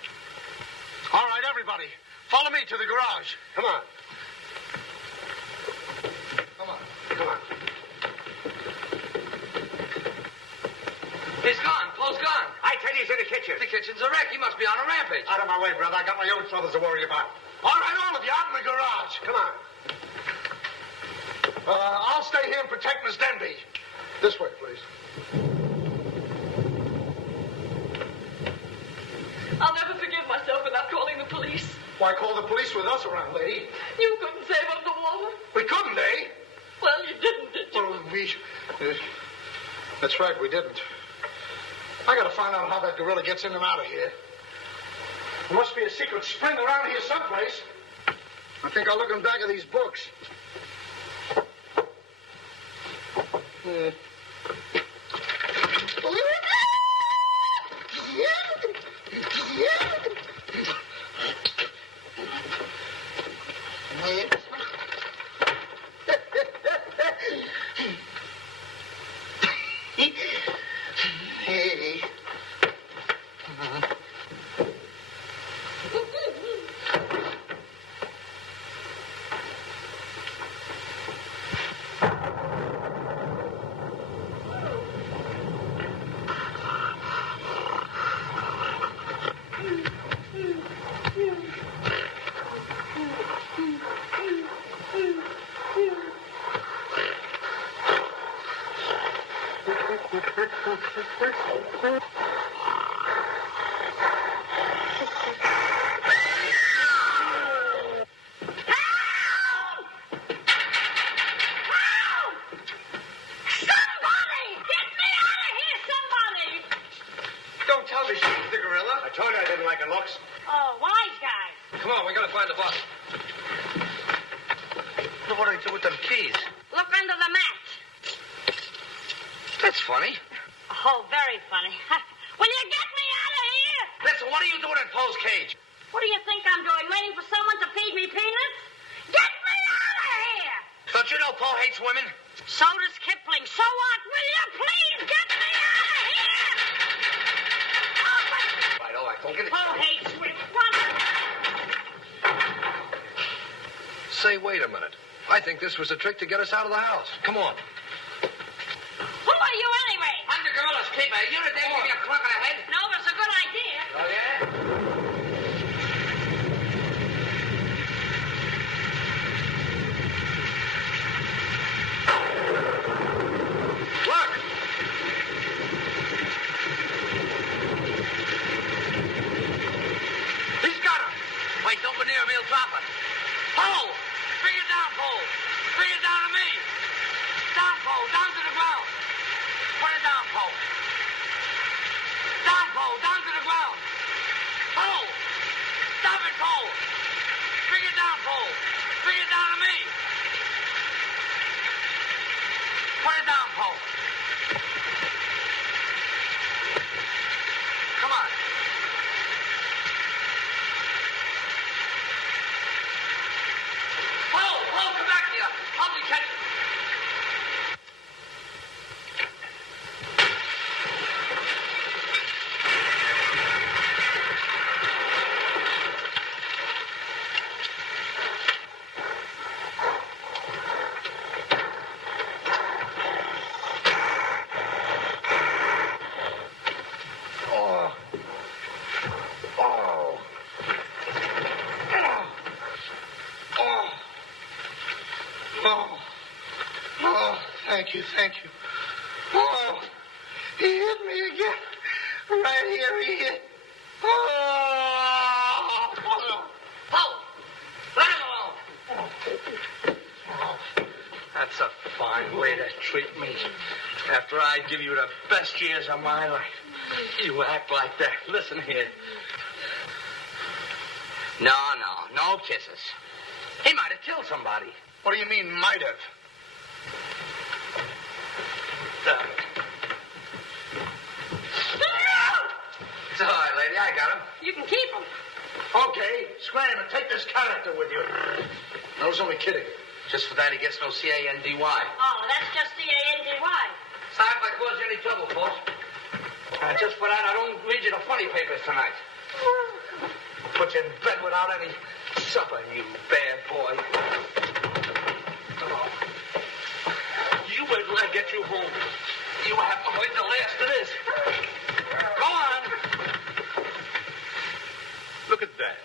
All right, everybody. Follow me to the garage. Come on. Come on. Come on. He's gone. Poe's gone. I tell you, he's in the kitchen. The kitchen's a wreck. He must be on a rampage. Out of my way, brother. I got my own troubles to worry about. All right, all of you, out in the garage. Come on. I'll stay here and protect Miss Denby. This way, please. I'll never forgive myself without calling the police. Why call the police with us around, lady? You couldn't save up the water. We couldn't, eh? Well, you didn't, did you? Well, that's right, we didn't. I gotta find out how that gorilla gets in and out of here. There must be a secret spring around here someplace. I think I'll look in the back of these books. Hey. Say, wait a minute. I think this was a trick to get us out of the house. Come on. Who are you anyway? I'm the gorilla's keeper. You the day give me a clunk on the head? No, but it's a good idea. Oh, yeah? Wait, don't go near him. He'll drop it. Poe! Bring it down, Poe. Bring it down to me. Down, Poe. Down to the ground. Put it down, Poe. Down, Poe. Down to the ground. Poe! Help me catch it. Thank you. Oh, he hit me again. Right here, he hit. Oh! Paul! Let him alone! That's a fine way to treat me. After I give you the best years of my life, you act like that. Listen here. No kisses. He might have killed somebody. What do you mean, might have? It's all right, lady. I got him. You can keep him. Okay, scram and take this character with you. I was only kidding. Just for that, he gets no C-A-N-D-Y. Oh, that's just C-A-N-D-Y. Sorry if I caused you any trouble, folks. Just for that, I don't read you the funny papers tonight. I'll put you in bed without any supper, you bad boy. You wait till I get you home. You have to wait the last of this. Go on. Look at that.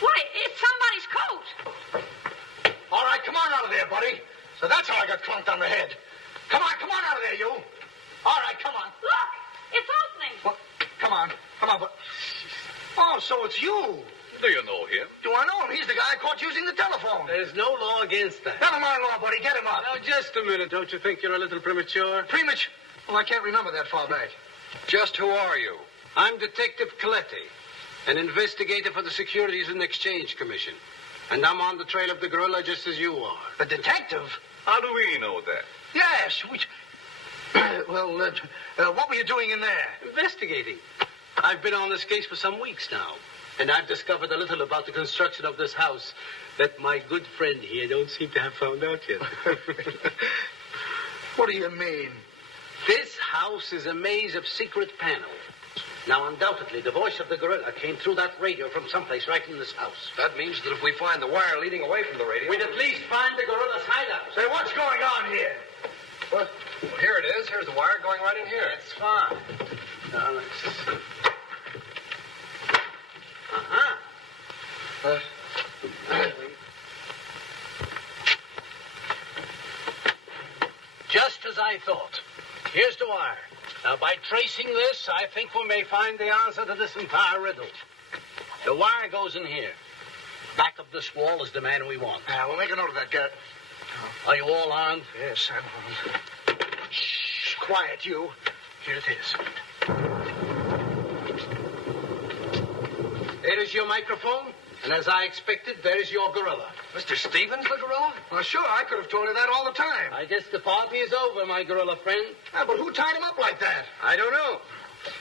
Why, it's somebody's coat. All right, come on out of there, buddy. So that's how I got clunked on the head. Come on out of there, you. All right, come on. Look, it's opening. Well, come on, but... Oh, so it's you. Do you know him? Do I know him? He's the guy I caught using the telephone. There's no law against that. Never mind law, buddy. Get him up. Now, just a minute. Don't you think you're a little premature? Premature? Well, I can't remember that far back. Just who are you? I'm Detective Coletti, an investigator for the Securities and Exchange Commission. And I'm on the trail of the gorilla just as you are. The detective? How do we know that? Yes. Well, what were you doing in there? Investigating. I've been on this case for some weeks now. And I've discovered a little about the construction of this house that my good friend here don't seem to have found out yet. What do you mean? This house is a maze of secret panels. Now, undoubtedly, the voice of the gorilla came through that radio from someplace right in this house. That means that if we find the wire leading away from the radio... We'd at least find the gorilla's hideout. Say, what's going on here? What? Well, here it is. Here's the wire going right in here. That's fine. Now, let's see. Just as I thought. Here's the wire. Now, by tracing this, I think we may find the answer to this entire riddle. The wire goes in here. Back of this wall is the man we want. We'll make a note of that, Garrett. Are you all armed? Yes, I'm armed. Shh, quiet, you. Here it is. There is your microphone, and as I expected, there is your gorilla. Mr. Stevens, the gorilla? Well, sure, I could have told you that all the time. I guess the party is over, my gorilla friend. But who tied him up like that? I don't know.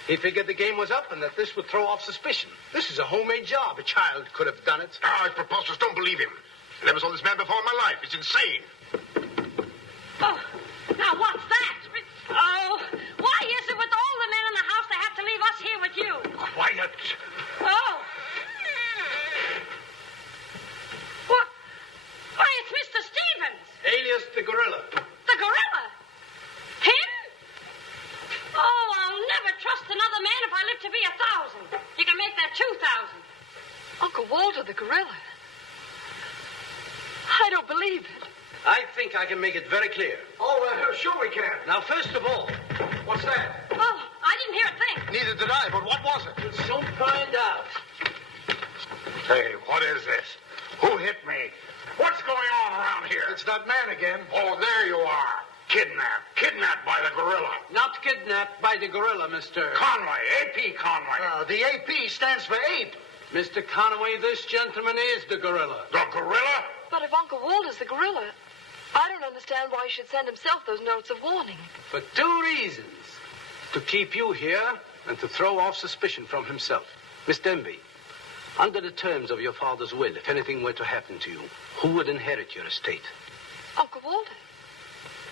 He figured the game was up and that this would throw off suspicion. This is a homemade job. A child could have done it. It's preposterous. Don't believe him. I never saw this man before in my life. It's insane. Oh, now what's that? Oh, why is it with all the men in the house they have to leave us here with you? Quiet. Oh. What? Why, it's Mr. Stevens. Alias the gorilla. The gorilla? Him? Oh, I'll never trust another man if I live to be 1,000. You can make that 2,000. Uncle Walter, the gorilla. I don't believe it. I think I can make it very clear. Sure we can. Now, first of all, What's that? Oh, I didn't hear a thing. Neither did I, but what was it? we'll soon find out. Hey, what is this? Who hit me? What's going on around here? It's that man again. Oh, there you are. Kidnapped. Kidnapped by the gorilla. Not kidnapped by the gorilla, Mr. Conway. A.P. Conway. The AP stands for ape. Mr. Conway, this gentleman is the gorilla. The gorilla? But if Uncle Walter's the gorilla, I don't understand why he should send himself those notes of warning. For 2 reasons. To keep you here and to throw off suspicion from himself. Miss Denby, Under the terms of your father's will, if anything were to happen to you, who would inherit your estate? Uncle Walter.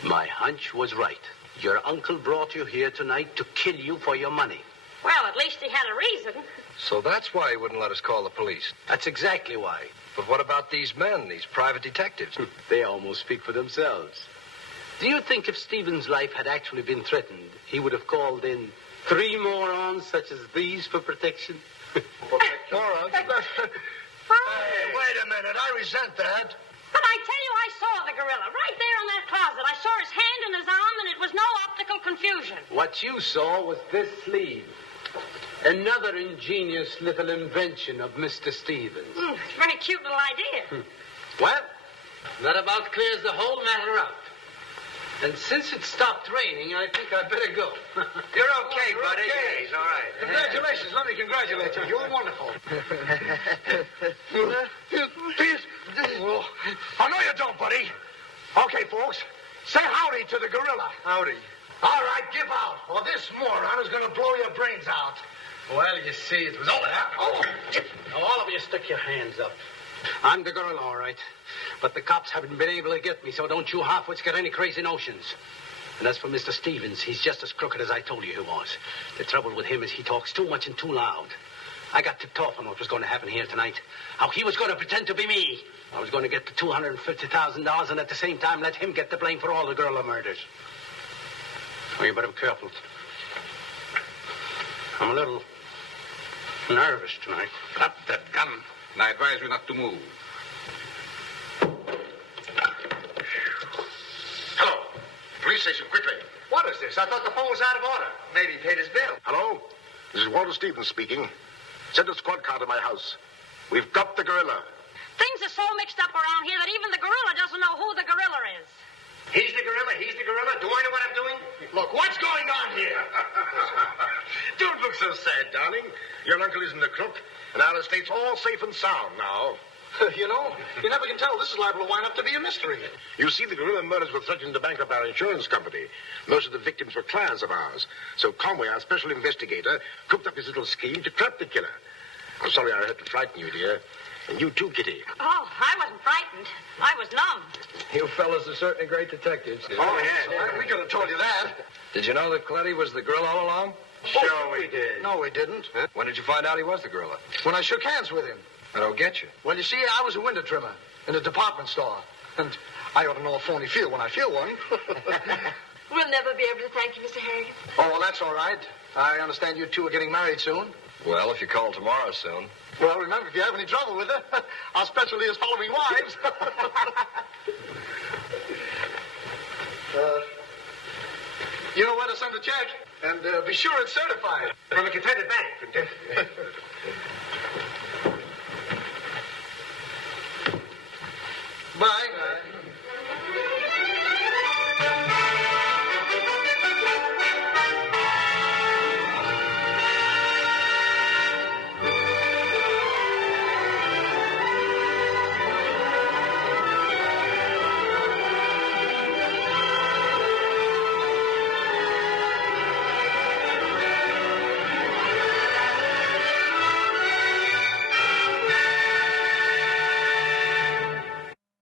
My hunch was right. Your uncle brought you here tonight to kill you for your money. Well, at least he had a reason. So that's why he wouldn't let us call the police. That's exactly why. But what about these men, these private detectives? They almost speak for themselves. Do you think if Stephen's life had actually been threatened, he would have called in 3 morons such as these for protection? Morons? Hey, wait a minute. I resent that. But I tell you, I saw the gorilla right there in that closet. I saw his hand and his arm, and it was no optical confusion. What you saw was this sleeve. Another ingenious little invention of Mr. Stevens. It's a very cute little idea. Well, that about clears the whole matter up. And since it stopped raining, I think I'd better go. You're okay, buddy. Okay. He's all right. Congratulations. Let me congratulate you. You were wonderful. Please. Oh, no, you don't, buddy. Okay, folks. Say howdy to the gorilla. Howdy. All right, give out, or this moron is going to blow your brains out. Well, you see, it was all that. Oh, Now, all of you stick your hands up. I'm the gorilla, all right. But the cops haven't been able to get me, so don't you halfwits get any crazy notions. And as for Mr. Stevens, he's just as crooked as I told you he was. The trouble with him is he talks too much and too loud. I got tipped off on what was going to happen here tonight. How he was going to pretend to be me. I was going to get the $250,000 and at the same time let him get the blame for all the gorilla murders. Oh, you better be careful. I'm a little nervous tonight. Drop that gun, and I advise you not to move. Hello. Police station, quickly. what is this? I thought the phone was out of order. Maybe he paid his bill. Hello? This is Walter Stevens speaking. Send a squad car to my house. We've got the gorilla. Things are so mixed up around here that even the gorilla doesn't know who the gorilla is. He's the gorilla. Do I know what I'm doing? Look, what's going on here? Don't look so sad, darling. Your uncle isn't a crook, and our estate's all safe and sound now. You know, you never can tell. This is liable to wind up to be a mystery. You see, the gorilla murders were threatening to bankrupt our insurance company. Most of the victims were clients of ours. So Conway, our special investigator, cooked up his little scheme to trap the killer. I'm sorry I had to frighten you, dear. And you too, Kitty. Oh, I wasn't frightened. I was numb. You fellas are certainly great detectives. Oh, yeah. We could have told you that. Did you know that Coletti was the gorilla all along? Sure we did. No, we didn't. Huh? When did you find out he was the gorilla? When I shook hands with him. I don't get you. Well, you see, I was a window trimmer in a department store. And I ought to know a phony feel when I feel one. We'll never be able to thank you, Mr. Harrigan. Oh, well, that's all right. I understand you two are getting married soon. Well, if you call tomorrow soon. Well, remember, if you have any trouble with her, our specialty is following wives. You know where to send the check. And be sure it's certified. From a Confederate bank. Bye.